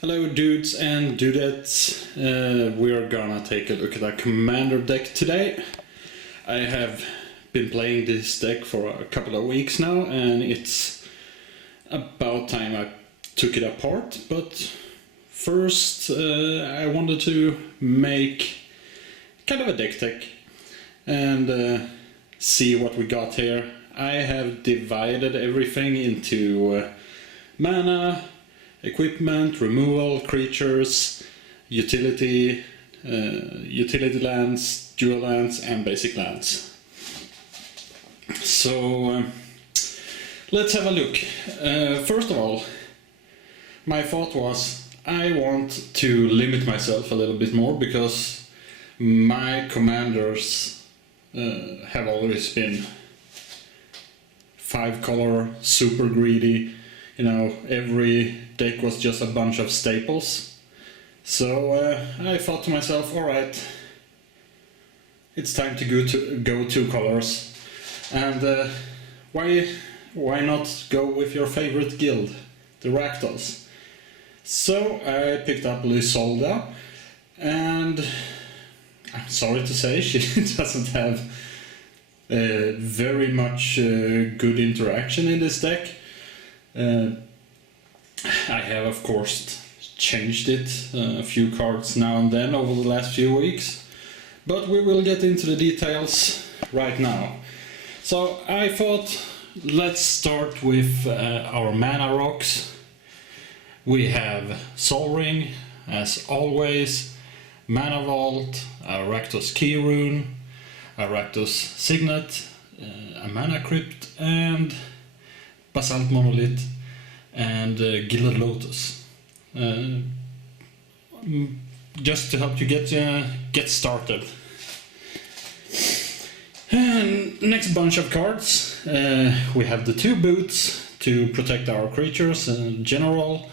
Hello dudes and dudettes, we're gonna take a look at our commander deck today. I have been playing this deck for a couple of weeks now and it's about time I took it apart, but first I wanted to make kind of a deck tech and see what we got here. I have divided everything into mana, equipment, removal, creatures, utility, utility lands, dual lands and basic lands. So let's have a look. First of all, my thought was I want to limit myself a little bit more because my commanders have always been 5-color, super greedy. You know, every deck was just a bunch of staples. So I thought to myself, alright, it's time to go 2 colors. And why not go with your favorite guild, the Ractals? So I picked up Lyzolda, and I'm sorry to say she doesn't have very much good interaction in this deck. I have of course changed it a few cards now and then over the last few weeks, but we will get into the details right now. So I thought let's start with our mana rocks. We have Sol Ring as always, Mana Vault, a Rakdos Key Rune, a Rakdos Signet, a Mana Crypt and Basalt Monolith and Gilded Lotus, just to help you get started. And next bunch of cards, we have the 2 boots to protect our creatures in general,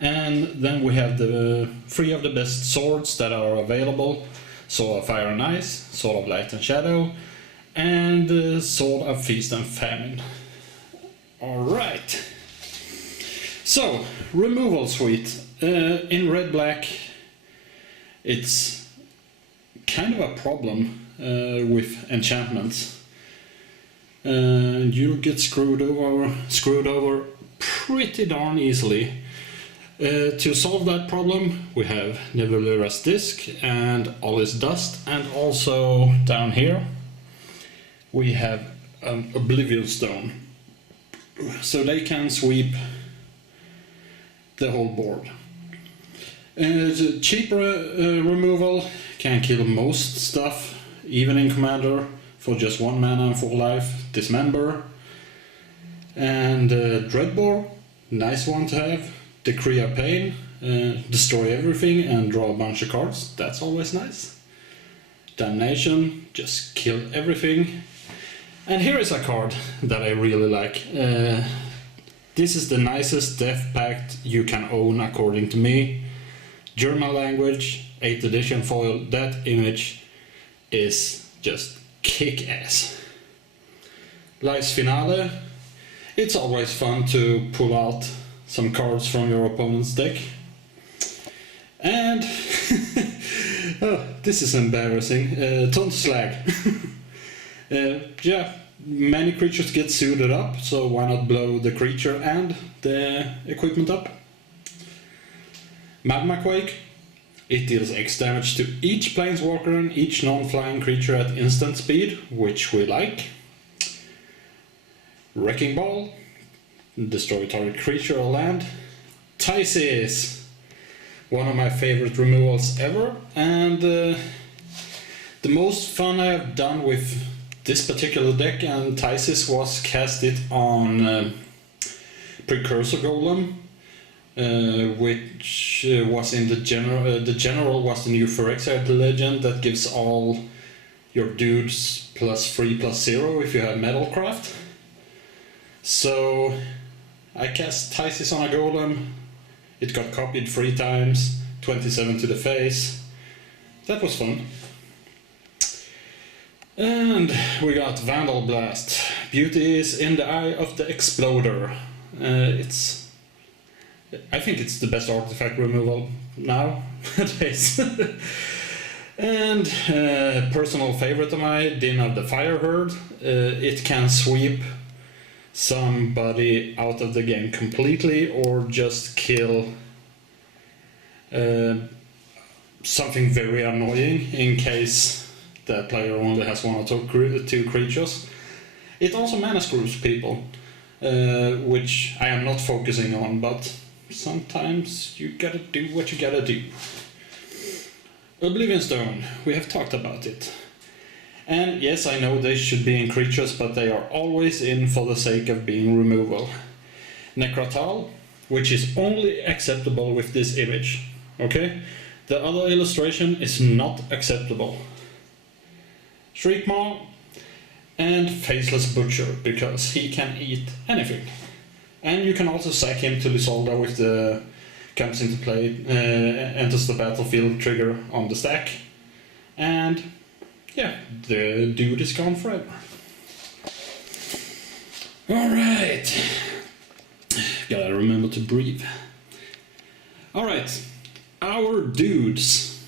and then we have the 3 of the best swords that are available: Sword of Fire and Ice, Sword of Light and Shadow, and Sword of Feast and Famine. Alright, so removal suite. In red-black it's kind of a problem with enchantments. You get screwed over pretty darn easily. To solve that problem we have Nebulera's Disc and Ollie's Dust, and also down here we have an Oblivion Stone. So they can sweep the whole board. Cheap removal can kill most stuff, even in Commander, for just 1 mana and 4 life. Dismember. And Dreadbore, nice one to have. Decree of Pain, destroy everything and draw a bunch of cards, that's always nice. Damnation, just kill everything. And here is a card that I really like. This is the nicest Death Pact you can own according to me. German language, 8th edition foil. That image is just kick-ass. Life's Finale. It's always fun to pull out some cards from your opponent's deck. And oh, this is embarrassing. Taunt Slag. Yeah, many creatures get suited up, so why not blow the creature and the equipment up? Magma Quake. It deals X damage to each planeswalker and each non-flying creature at instant speed, which we like. Wrecking Ball. Destroy target creature or land. Tysis. One of my favorite removals ever, and the most fun I have done with this particular deck and Tysis was cast it on Precursor Golem, which was in the general. The general was the new Phyrexia legend that gives all your dudes +3/+0 if you have Metalcraft. So I cast Tysis on a Golem. It got copied 3 times, 27 to the face. That was fun. And we got Vandal Blast. Beauty is in the eye of the exploder. It's I think it's the best artifact removal nowadays. And personal favorite of mine, Din of the Fire Herd. It can sweep somebody out of the game completely or just kill something very annoying in case the player only has one or two creatures. It also mana screws people, which I am not focusing on, but sometimes you gotta do what you gotta do. Oblivion Stone, we have talked about it. And yes, I know they should be in creatures, but they are always in for the sake of being removal. Necrotal, which is only acceptable with this image. Okay? The other illustration is not acceptable. Shriekmaw and Faceless Butcher, because he can eat anything. And you can also sack him to Lyzolda with the comes into play, enters the battlefield trigger on the stack, and yeah, the dude is gone forever. Alright, gotta remember to breathe. Alright, our dudes.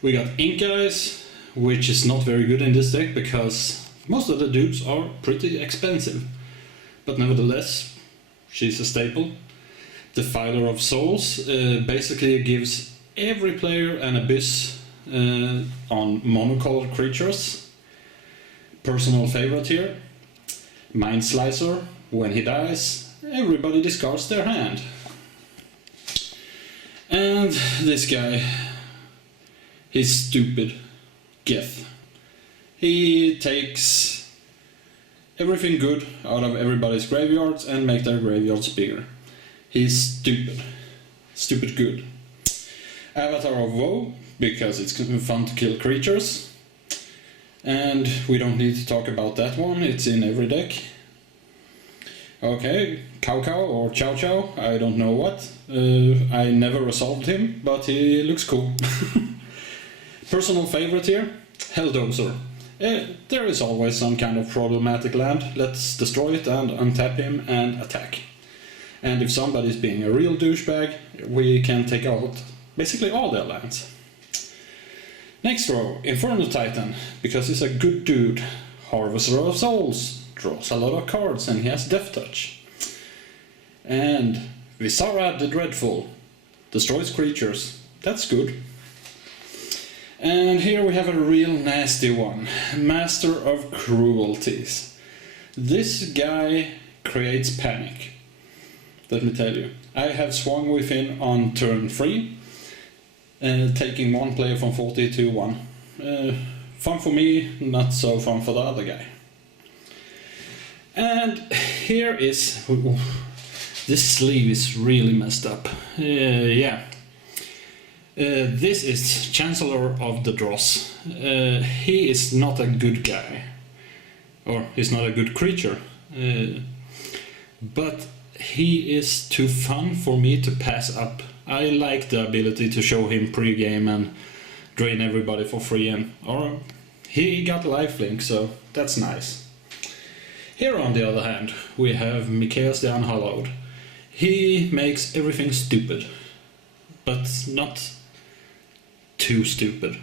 We got Ink Eyes, which is not very good in this deck because most of the dudes are pretty expensive, but nevertheless, she's a staple. Defiler of Souls basically gives every player an Abyss on monocolored creatures. Personal favorite here. Mind Slicer, when he dies, everybody discards their hand. And this guy, he's stupid. Geth. He takes everything good out of everybody's graveyards and make their graveyards bigger. He's stupid. Stupid good. Avatar of Woe, because it's fun to kill creatures. And we don't need to talk about that one, it's in every deck. Okay, Cow Cow or Chow Chow, I don't know what. I never resolved him, but he looks cool. Personal favorite here, Helldozer. There is always some kind of problematic land. Let's destroy it and untap him and attack. And if somebody's being a real douchebag, we can take out basically all their lands. Next row, Infernal Titan, because he's a good dude. Harvester of Souls, draws a lot of cards and he has Death Touch. And Visara the Dreadful, destroys creatures, that's good. And here we have a real nasty one, Master of Cruelties. This guy creates panic. Let me tell you, I have swung with him on turn 3, taking one player from 40 to 1. Fun for me, not so fun for the other guy. And here is... this sleeve is really messed up. Yeah. This is Chancellor of the Dross. He is not a good guy. Or he's not a good creature. But he is too fun for me to pass up. I like the ability to show him pre-game and drain everybody for free, or he got lifelink, so that's nice. Here on the other hand, we have Mikaeus the Unhallowed. He makes everything stupid, but not too stupid.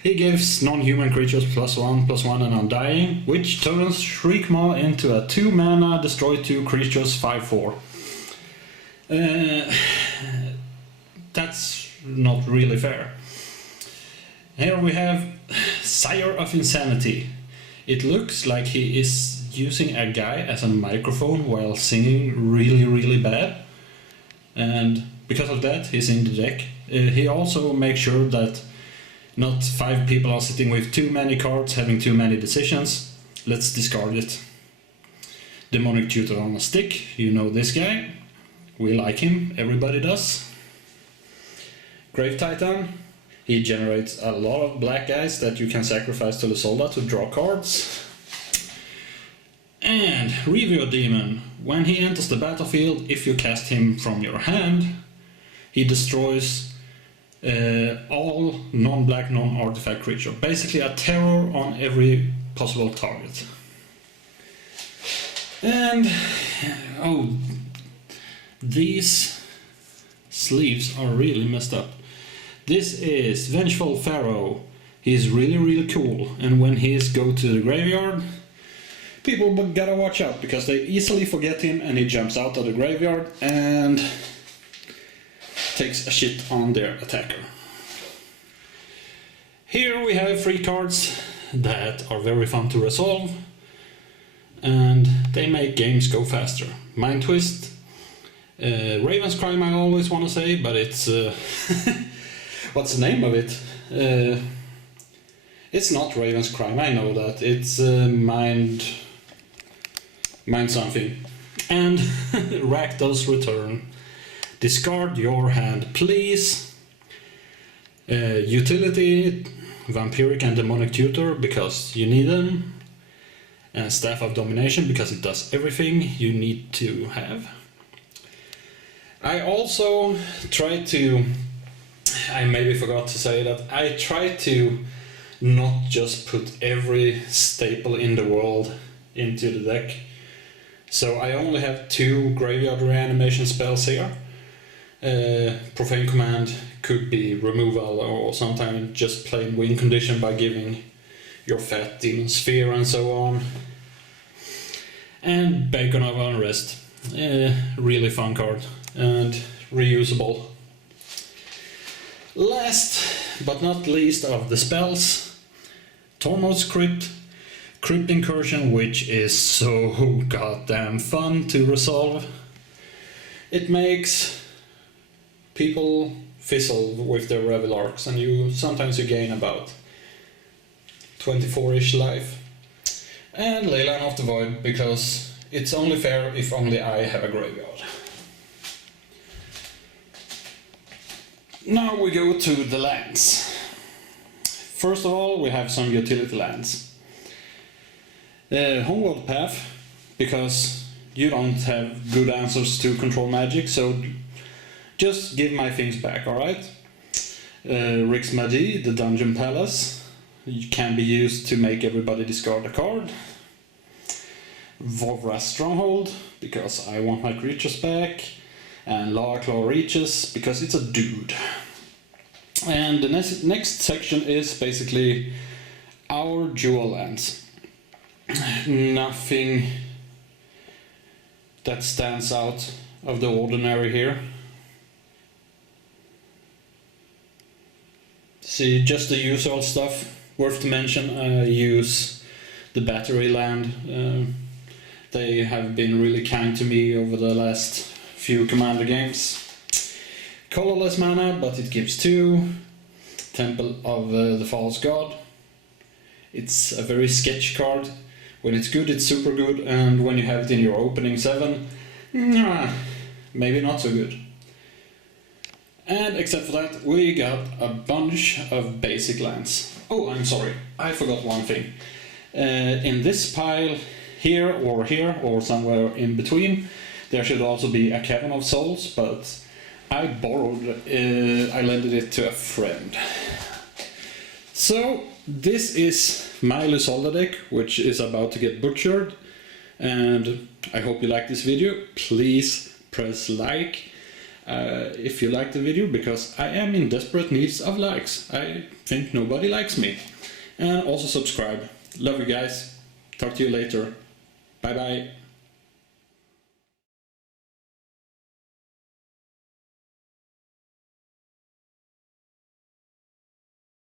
He gives non-human creatures +1/+1 and Undying, which turns Shriekmaw into a 2-mana destroy 2 creatures 5/4. That's not really fair. Here we have Sire of Insanity. It looks like he is using a guy as a microphone while singing really bad, and because of that he's in the deck. He also makes sure that not 5 people are sitting with too many cards, having too many decisions. Let's discard it. Demonic Tutor on a Stick, you know this guy. We like him, everybody does. Grave Titan. He generates a lot of black guys that you can sacrifice to Lyzolda to draw cards. And Review Demon. When he enters the battlefield, if you cast him from your hand, he destroys all non-black, non-artifact creature. Basically a terror on every possible target. And oh, These sleeves are really messed up. This is Vengeful Pharaoh. He's really cool, and when he's go to the graveyard, people gotta watch out because they easily forget him and he jumps out of the graveyard and takes a shit on their attacker. Here we have 3 cards that are very fun to resolve and they make games go faster. Mind Twist, Raven's Crime I always want to say, but it's what's the name of it? It's not Raven's Crime, I know that. It's Mind something. And Rakdos Return. Discard your hand, please. Utility, Vampiric and Demonic Tutor, because you need them. And Staff of Domination, because it does everything you need to have. I also tried to... I maybe forgot to say that. I tried to not just put every staple in the world into the deck. So I only have 2 graveyard reanimation spells here. Profane Command could be removal or sometimes just plain win condition by giving your fat demon sphere and so on. And Beacon of Unrest. Really fun card and reusable. Last but not least of the spells, Tormod's Crypt. Crypt Incursion, which is so goddamn fun to resolve. It makes people fizzle with their Revel Arcs and sometimes you gain about 24-ish life. And Leyline of the Void, because it's only fair if only I have a graveyard. Now we go to the lands. First of all, we have some utility lands. Homeward Path, because you don't have good answers to control magic, so just give my things back, alright? Rix Magie, the Dungeon Palace, can be used to make everybody discard a card. Vovra's Stronghold, because I want my creatures back. And Law Claw Reaches, because it's a dude. And the next section is basically our jewel lands. Nothing that stands out of the ordinary here. See, just the usual stuff. Worth to mention, I use the battery land. They have been really kind to me over the last few Commander games. Colorless mana, but it gives 2. Temple of the False God. It's a very sketch card. When it's good, it's super good, and when you have it in your opening 7, maybe not so good. And except for that, we got a bunch of basic lands. Oh, I'm sorry, I forgot one thing. In this pile, here, or somewhere in between, there should also be a Cavern of Souls, but I lended it to a friend. So, this is my Lyzolda deck, which is about to get butchered, and I hope you like this video. Please press like if you like the video, because I am in desperate need of likes. I think nobody likes me. And also subscribe. Love you guys. Talk to you later. Bye bye.